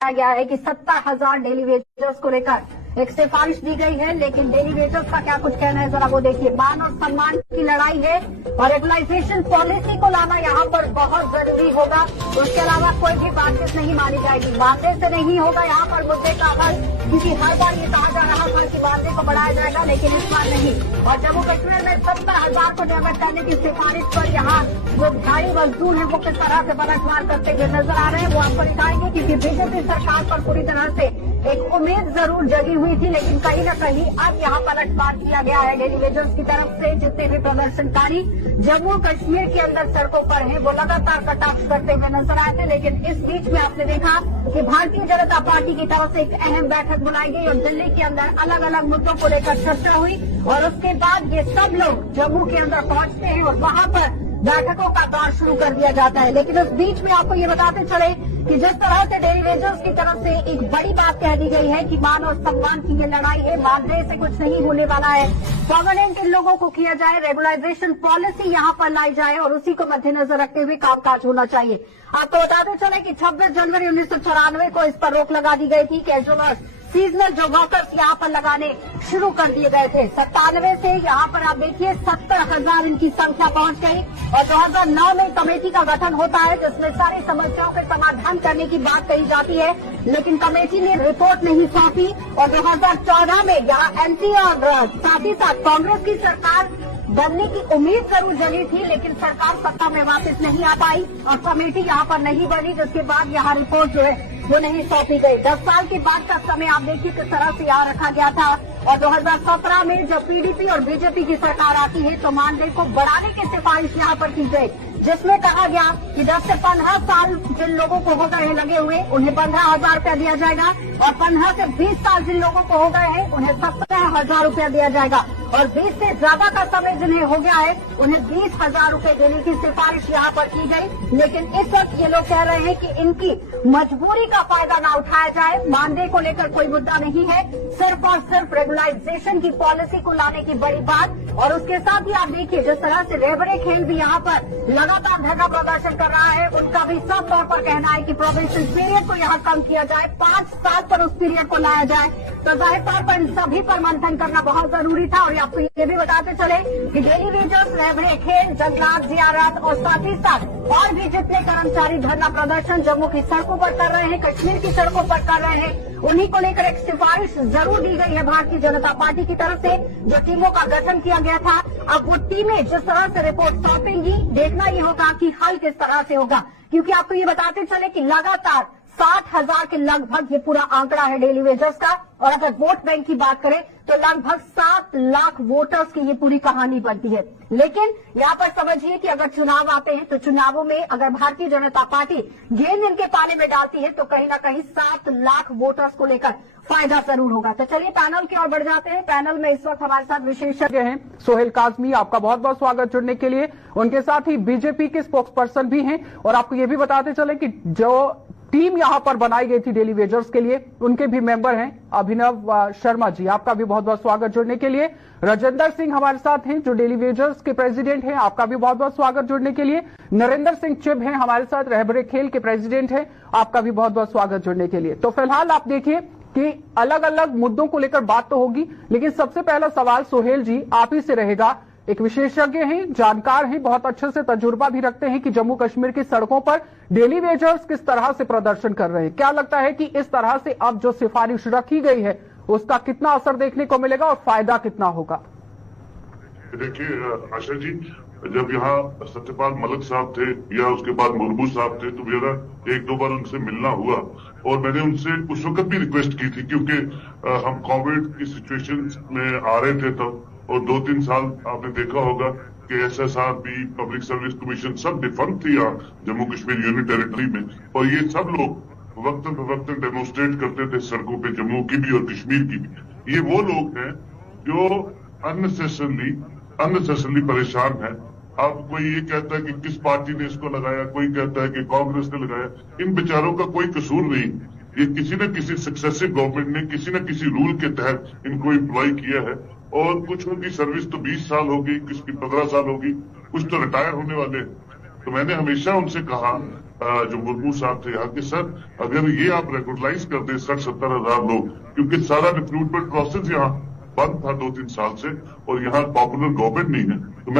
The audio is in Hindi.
गया है कि 70,000 डेली वेजर्स को लेकर एक सिफारिश दी गई है, लेकिन डेली वेजर्स का क्या कुछ कहना है जरा वो देखिए। मान और सम्मान की लड़ाई है और रेगुलाइजेशन पॉलिसी को लाना यहाँ पर बहुत जरूरी होगा। उसके अलावा कोई भी बातचीत नहीं मानी जाएगी, वादे से नहीं होगा यहाँ पर मुद्दे का हल, क्योंकि हर बार ये कहा जा रहा था कि वादे को बढ़ाया जाएगा, लेकिन इस बार नहीं। और जम्मू कश्मीर में 70,000 को डेवलप करने की सिफारिश पर यहाँ जो भारी मजदूर है वो किस तरह से पलटवार करते हुए नजर आ रहे हैं वो आपको दिखाएंगे, क्योंकि बीजेपी सरकार पर पूरी तरह से एक उम्मीद जरूर जगी हुई थी, लेकिन कहीं न कहीं अब यहाँ पलटवार किया गया है डेली वेजर्स की तरफ से। जितने भी प्रदर्शनकारी जम्मू कश्मीर के अंदर सड़कों पर हैं वो लगातार कटाक्ष करते हुए नजर आए थे, लेकिन इस बीच में आपने देखा कि भारतीय जनता पार्टी की तरफ से एक अहम बैठक बुलाई गई और दिल्ली के अंदर अलग अलग मुद्दों को लेकर चर्चा हुई और उसके बाद ये सब लोग जम्मू के अंदर पहुंचते हैं और वहां पर बैठकों का दौर शुरू कर दिया जाता है। लेकिन उस बीच में आपको ये बताते चले कि जिस तरह से डेली वेजर्स की तरफ से एक बड़ी बात कह दी गई है कि मान और सम्मान की ये लड़ाई है, वादे से कुछ नहीं होने वाला है, परमानेंट इन लोगों को किया जाए, रेगुलाइजेशन पॉलिसी यहाँ पर लाई जाए और उसी को मद्देनजर रखते हुए कामकाज होना चाहिए। आपको बताते चले कि 26 जनवरी 1994 को इस पर रोक लगा दी गई थी। कैजुअल सीजनल जो वर्कर्स यहाँ पर लगाने शुरू कर दिए गए थे। 97 से यहाँ पर आप देखिए 70,000 इनकी संख्या पहुंच गई और 2009 में कमेटी का गठन होता है जिसमें सारी समस्याओं के समाधान करने की बात कही जाती है, लेकिन कमेटी ने रिपोर्ट नहीं सौंपी और 2014 में यहाँ एमपी और साथ ही साथ कांग्रेस की सरकार बनने की उम्मीद जरूर जगी थी, लेकिन सरकार सत्ता में वापस नहीं आ पाई और कमेटी यहाँ पर नहीं बनी, जिसके बाद यहाँ रिपोर्ट जो है वो नहीं सौंपी गई। 10 साल के बाद का समय आप देखिए किस तरह से यहाँ रखा गया था और 2017 में जब पीडीपी और बीजेपी की सरकार आती है तो मानदेय को बढ़ाने की सिफारिश यहाँ पर की गई, जिसमें कहा गया कि 10 से 15 साल जिन लोगों को हो गए हैं लगे हुए उन्हें 15,000 रुपया दिया जाएगा और 15 से 20 साल जिन लोगों को हो गए हैं उन्हें 17,000 रुपया दिया जाएगा और 20 से ज्यादा का समय जिन्हें हो गया है उन्हें 20,000 रुपये देने की सिफारिश यहाँ पर की गई। लेकिन इस वक्त ये लोग कह रहे हैं कि इनकी मजबूरी का फायदा न उठाया जाए, मानदेय को लेकर कोई मुद्दा नहीं है, सिर्फ और सिर्फ रेगुलाइजेशन की पॉलिसी को लाने की बड़ी बात। और उसके साथ ही आप देखिए जिस तरह से रेबरे खेल भी यहाँ पर लगातार धरना प्रदर्शन कर रहा है, उनका भी सब तौर पर कहना है कि प्रोबेशन पीरियड को यहाँ कम किया जाए, 5 साल पर उस पीरियड को लाया जाए। तो जाहिर तौर पर इन सभी पर मंथन करना बहुत जरूरी था। और आपको ये भी बताते चले कि डेली वेजर्स, रेबरे खेल, जंगलात, जियारत और साथ ही साथ और भी जितने कर्मचारी धरना प्रदर्शन जम्मू की सड़कों पर कर रहे हैं, कश्मीर की सड़कों पर कर रहे हैं, उन्हीं को लेकर एक सिफारिश जरूर दी गई है भारतीय जनता पार्टी की तरफ से, जो टीमों का गठन किया गया था। अब वो टीमें जिस तरह से रिपोर्ट सौंपेंगी, देखना ये होगा कि हल किस तरह से होगा, क्योंकि आपको ये बताते चले कि लगातार 60,000 के लगभग ये पूरा आंकड़ा है डेली वेजर्स का। और अगर वोट बैंक की बात करें तो लगभग 7 लाख वोटर्स की ये पूरी कहानी बनती है। लेकिन यहाँ पर समझिए कि अगर चुनाव आते हैं तो चुनावों में अगर भारतीय जनता पार्टी गेंद इनके पाले में डालती है तो कहीं ना कहीं 7 लाख वोटर्स को लेकर फायदा जरूर होगा। तो चलिए पैनल की ओर बढ़ जाते हैं। पैनल में इस वक्त हमारे साथ विशेषज्ञ हैं सोहेल काजमी, आपका बहुत बहुत स्वागत जुड़ने के लिए। उनके साथ ही बीजेपी के स्पोक्स पर्सन भी हैं और आपको ये भी बताते चले कि जो टीम यहां पर बनाई गई थी डेली वेजर्स के लिए उनके भी मेंबर हैं अभिनव शर्मा जी, आपका भी बहुत बहुत स्वागत जुड़ने के लिए। राजेंद्र सिंह हमारे साथ हैं जो डेली वेजर्स के प्रेसिडेंट हैं, आपका भी बहुत बहुत स्वागत जुड़ने के लिए। नरेंद्र सिंह चिब हैं हमारे साथ, रहबरे खेल के प्रेसिडेंट हैं, आपका भी बहुत बहुत स्वागत जुड़ने के लिए। तो फिलहाल आप देखिए कि अलग अलग मुद्दों को लेकर बात तो होगी, लेकिन सबसे पहला सवाल सोहेल जी आप ही से रहेगा। एक विशेषज्ञ हैं, जानकार हैं, बहुत अच्छे से तजुर्बा भी रखते हैं कि जम्मू कश्मीर की सड़कों पर डेली वेजर्स किस तरह से प्रदर्शन कर रहे हैं। क्या लगता है कि इस तरह से अब जो सिफारिश रखी गई है उसका कितना असर देखने को मिलेगा और फायदा कितना होगा? देखिए आशा जी, जब यहाँ सत्यपाल मलिक साहब थे या उसके बाद मुर्मू साहब थे तो मेरा 1-2 बार उनसे मिलना हुआ और मैंने उनसे उस वक्त भी रिक्वेस्ट की थी, क्योंकि हम कोविड की सिचुएशन में आ रहे थे तब और 2-3 साल आपने देखा होगा कि SSRB, पब्लिक सर्विस कमीशन सब डिफंक्ट थी यहाँ जम्मू कश्मीर यूनियन टेरिटरी में, और ये सब लोग वक्तन फवक्तन डेमोन्स्ट्रेट करते थे सड़कों पे, जम्मू की भी और कश्मीर की भी। ये वो लोग हैं जो अननेसेसरली परेशान है। अब कोई ये कहता है कि किस पार्टी ने इसको लगाया, कोई कहता है कि कांग्रेस ने लगाया, इन बेचारों का कोई कसूर नहीं। ये किसी न किसी सक्सेसिव गवर्नमेंट ने किसी न किसी रूल के तहत इनको एम्प्लॉय किया है और कुछ की सर्विस तो 20 साल होगी, कुछ की 15 साल होगी, कुछ तो रिटायर होने वाले। तो मैंने हमेशा उनसे कहा जो मुर्मू साहब थे यहाँ के, सर अगर ये आप रेगुलराइज कर दे 60-70 हजार लोग, क्योंकि सारा रिक्रूटमेंट प्रोसेस यहाँ बंद था 2-3 साल से और यहाँ पॉपुलर गवर्नमेंट नहीं है, तो मैं